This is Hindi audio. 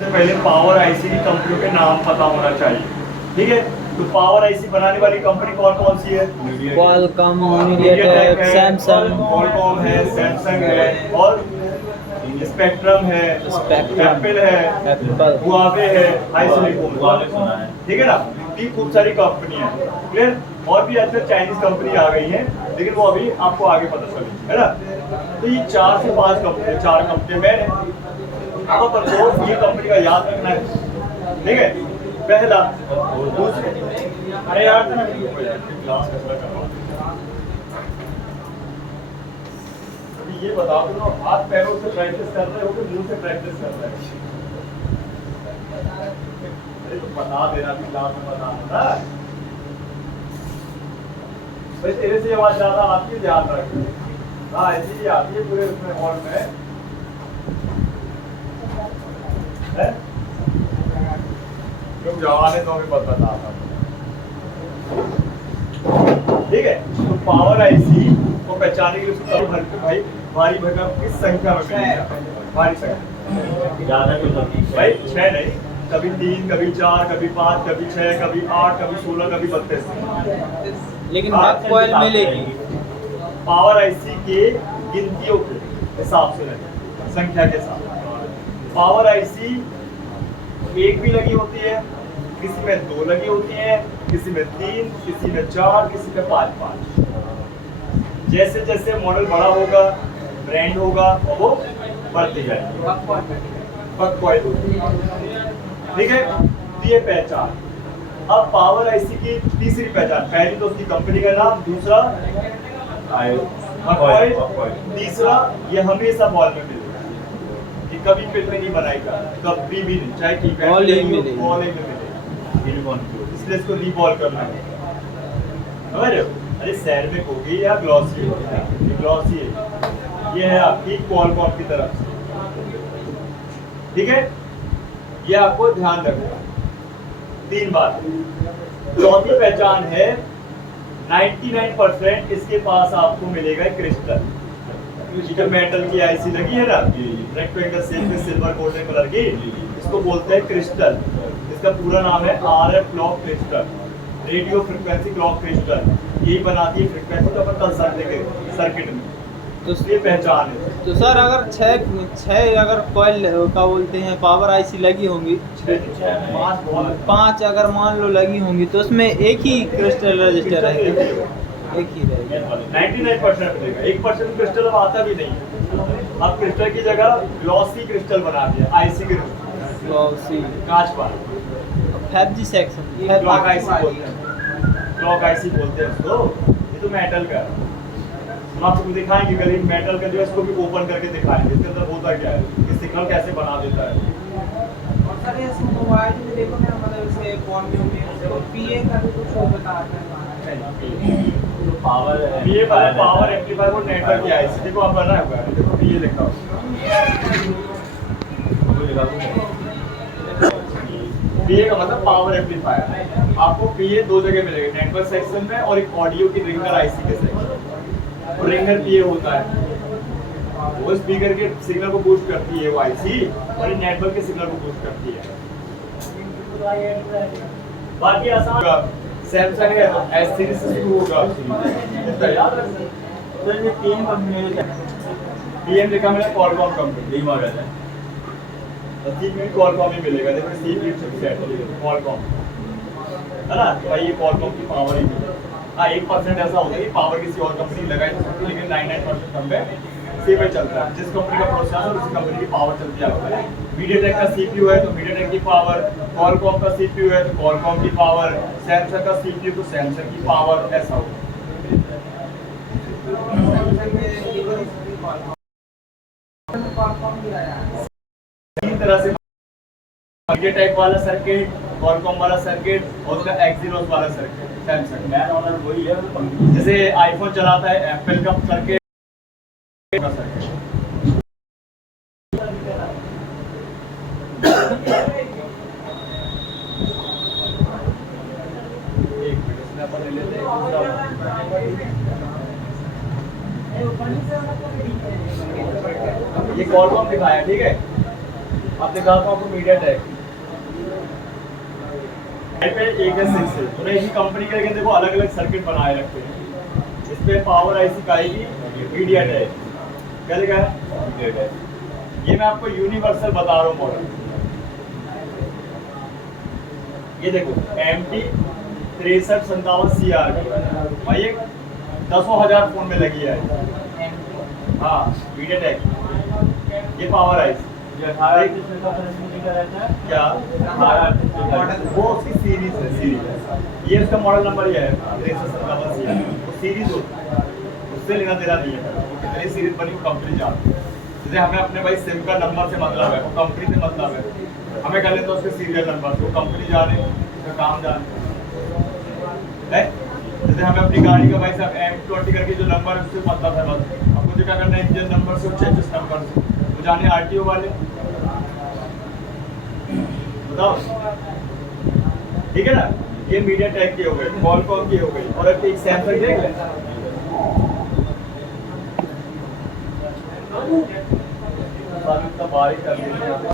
सबसे पहले पावर आईसी की कंपनियों के नाम पता होना चाहिए, ठीक है। तो पावर आईसी बनाने वाली कंपनी कौन कौन सी है? क्वालकॉम, मीडियाटेक, सैमसंग, क्वालकॉम है, सैमसंग है और स्पेक्ट्रम है, एप्पल है, हुआवे है, हाईसिलिकॉन, ठीक है ना। ये खूब सारी कंपनी है, क्लियर। और भी आजकल चाइनीज कंपनी आ गई है, लेकिन वो अभी आपको आगे पता चलेगी, है ना। तो ये 4 से 5 कंपनी, 4 कंपनी मैंने अब अपन को ये कंपनी का याद रखना है, ठीक है। पहला, अरे यार ये बताओ तो हाथ पैरों से प्रैक्टिस कर रहे हो कि मुंह से प्रैक्टिस कर रहे हो? अरे तो बता देना भी, क्लास में बता देना भाई। तेरे से आवाज ज्यादा आती है, ध्यान रख। हाँ ऐसी ही आती है पूरे उसमें हॉल में है? तुम जवान है तो हमें पता था, ठीक है। तो पावर आईसी को पहचानने के लिए उसको भर के भाई भारी भरकम किस संख्या में मिलेगा? भारी संख्या ज्यादा भाई 6 नहीं, कभी 3, कभी 4, कभी 5, कभी 6, कभी 8, कभी 16, कभी 32, लेकिन बग कॉइल मिलेगी। पावर आईसी के गिनतियों के हिसाब से नहीं, संख्या के साथ। पावर आईसी एक भी लगी होती है, किसी में 2 लगी होती है, किसी में 3, किसी में 4, किसी में 5। जैसे जैसे मॉडल बड़ा होगा, ब्रांड होगा और वो बढ़ती जाएगी, बग कॉइल होती है, ठीक है। तो ये पहचान। अब पावर आईसी की तीसरी पहचान, पहली तो उसकी कंपनी का नाम, दूसरा बग कॉइल, तीसरा ये हमेशा बॉल में मिलेगा, ये कभी फिल्म में नहीं बनाएगा, कभी भी नहीं, चाहे की बॉल में मिलेगा, इसलिए इसको रीबॉल करना है, समझ रहे हो। अरे सैरविक होगी या ग्लॉसी होगी, ग्लॉसी है, ये है आपकी क्वालकॉम की तरफ से, ठीक है। ये आपको ध्यान रखना। 3 बात। चौथी पहचान है 99% इसके पास आपको मिलेगा क्रिस्टल, मेटल की आईसी लगी है ना, रेक्टेंगल शेप में सिल्वर गोल्डन कलर की, इसको बोलते हैं क्रिस्टल। इसका पूरा नाम है RF clock crystal, radio frequency clock crystal. यही बनाती है फ्रिक्वेंसी तो अपन कल सर्किट में, तो इसलिए पहचान है। तो सर अगर 6 अगर कॉइल का बोलते हैं पावर आईसी लगी होंगी, 5 अगर मान लो लगी होंगी, तो उसमें एक ही क्रिस्टल रजिस्टर रहेगा, एक ही रहेगा। 99% मिलेगा, 1% क्रिस्टल अब आता भी नहीं है। अब क्रिस्टल की जगह ग्लॉसी क्रिस्टल बना दिया, आईसी के ग्लॉसी कांच पर 5G सेक्शन, क्लॉक आईसी बोलते हैं, क्लॉक आईसी बोलते हैं इसको। ये तो मेटल का है, हम आपको दिखाएंगे कल मेटल का जो है, इसको भी ओपन करके दिखाएंगे इसके अंदर होता क्या है, ये सिग्नल कैसे बना देता है। और सर ये मोबाइल में देखो ना, मतलब इसे फोन में पीए का भी कुछ बताते हैं, तो पावर पीए वाला पावर एम्पलीफायर वो नेटवर्क की आईसी, देखो आप बना हुआ है, देखो पीए लिखा हुआ, पीए का मतलब पावर एम्पलीफायर। आपको पीए 2 जगह मिलेगा, नेटवर्क सेक्शन में और एक ऑडियो की रिंगर आईसी के सेक्शन। और रिंगर पीए होता है, वो स्पीकर के सिग्नल को बूस्ट करती है वो आईसी, और नेटवर्क के सिग्नल को बूस्ट करती है। बाकी आसान होगा, सैमसंग है तो S सीरीज से शुरू होगा, इतना याद रखना। तो ये 3 कंपनी पीएम लिखा मैंने, क्वालकॉम कंपनी मॉडल है, सीपीयू क्वालकॉम ही मिलेगा, देखो सीपीयू चिपसेट क्वालकॉम है ना। तो भाई ये क्वालकॉम की पावर ही मिलेगी। हाँ 1% ऐसा होता है कि पावर किसी और कंपनी लगाई तो सकती है, लेकिन 99% कम पे सेम चलता है। जिस कंपनी का प्रोसेसर उसी कंपनी की पावर चलती है। मीडियाटेक का सीपीयू है तो मीडियाटेक की पावर, क्वालकॉम का सीपीयू है तो क्वालकॉम की पावर, सैमसंग का सीपीयू तो सैमसंग की पावर, ऐसा होता है। 3 तरह से मीडियाटेक वाला सर्किट, क्वालकॉम वाला सर्किट और उसका एक्सिनोस वाला सर्किट। सैमसंग मैन ऑनर वही है, जैसे आईफोन चलाता है एप्पल का सर्किट का सर्किट। एक मिनट इसमें अपन ले लेते हैं ये क्वालकॉम दिखाया, ठीक है। अब दिखाता हूँ आपको मीडियाटेक पे एक है 6 है, तो एक ही कंपनी के लेकिन देखो अलग अलग सर्किट बनाए रखते हैं। इस पे पावर आईसी का आएगी मीडियाटेक, क्या लिखा है मीडियाटेक। ये मैं आपको यूनिवर्सल बता रहा हूँ मॉडल। ये देखो MT 6357CR भाई, ये दसों हजार फोन में लगी है। हाँ मीडियाटेक, ये पावर आईसी जो 18 का ट्रांसमिशन का रहता है क्या 18 वो उसकी सीरीज है, सीरीज। ये उसका मॉडल नंबर ये है 6357CR, वो सीरीज होती है, उससे लेना देना नहीं है। वो कितनी सीरीज बनी वो कंपनी जानती है। जैसे हमें अपने भाई सिम का नंबर से मतलब है, वो कंपनी से मतलब है। हमें कर लेते हैं उसके सीरियल नंबर से, वो कंपनी जाने उसका काम जाने है। जैसे हमें अपनी गाड़ी का भाई साहब M20 करके जो नंबर है उससे मतलब है, बस अब मुझे क्या करना है इंजन नंबर से, चेंजेस नंबर से वो जाने RTO वाले। बताओ ठीक है ना। ये मीडियाटेक की हो गई, क्वालकॉम की हो गई, और एक सैमसंग देख लें। बारिश कर